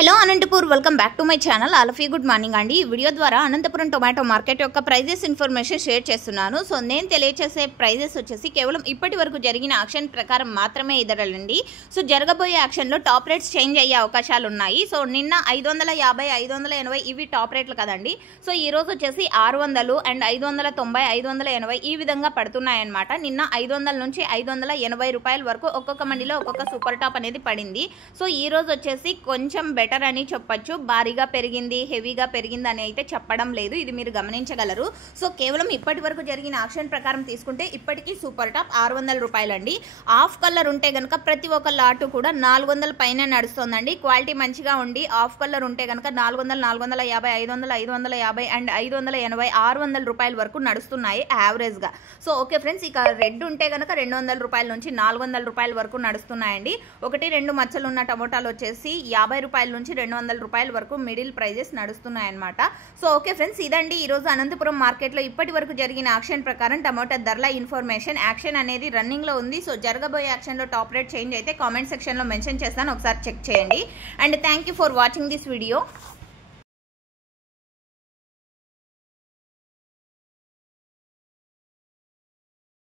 Hello Anantapur welcome back to my channel. All of you good morning అండి. ఈ video ద్వారా Anantapuram tomato market యొక్క prices information share చేస్తున్నాను. So నేను తెలియచేసే ప్రైజెస్ వచ్చేసి కేవలం ఇప్పటి వరకు జరిగిన యాక్షన్ ప్రకారం మాత్రమే ఇదరండి. సో జరగబోయే యాక్షన్లో టాప్ రేట్స్ చేంజ్ అయ్యే అవకాశాలు ఉన్నాయి. సో నిన్న 550, 580 ఇవి టాప్ రేట్లు కదండి. సో ఈ రోజు వచ్చేసి 600 అండ్ 590, 580 ఈ విధంగా పడుతున్నాయన్నమాట. నిన్న 500 నుంచి 580 రూపాయల వరకు ఒక్కొక్క మండిలో ఒక్కొక్క సూపర్ టాప్ అనేది పడింది. సో ఈ రోజు వచ్చేసి కొంచెం బెటర్ అని చెప్పొచ్చు. భారీగా పెరిగింది, హెవీగా పెరిగింది అని అయితే చెప్పడం లేదు, ఇది మీరు గమనించగలరు. సో కేవలం ఇప్పటి వరకు జరిగిన యాక్షన్ ప్రకారం తీసుకుంటే ఇప్పటికీ సూపర్ టాప్ 600 రూపాయలండి. ఆఫ్ కలర్ ఉంటే కనుక ప్రతి ఒక్క లాటు కూడా 400 పైన నడుస్తుందండి. క్వాలిటీ మంచిగా ఉండి ఆఫ్ కలర్ ఉంటే కనుక 400, 450, 500, 550 అండ్ 580, 600 రూపాయల వరకు నడుస్తున్నాయి యావరేజ్గా. సో ఓకే ఫ్రెండ్స్, ఇక రెడ్ ఉంటే కనుక 200 రూపాయల నుంచి 400 రూపాయల వరకు నడుస్తున్నాయండి. 1-2 మచ్చలు ఉన్న టమోటాలు వచ్చేసి 50 రూపాయల నుంచి 200 రూపాయల వరకు మిడిల్ ప్రైజెస్ నడుస్తున్నాయన్నమాట. సో ఓకే ఫ్రెండ్స్, ఇదండి ఈరోజు అనంతపురం మార్కెట్లో ఇప్పటి వరకు జరిగిన యాక్షన్ ప్రకారం టమోటా ధరల ఇన్ఫర్మేషన్. యాక్షన్ అనేది రన్నింగ్లో ఉంది. సో జరగబోయే యాక్షన్లో టాప్ రేట్ చేంజ్ అయితే కామెంట్ సెక్షన్లో మెన్షన్ చేస్తాను, ఒకసారి చెక్ చేయండి. And thank you for watching this video.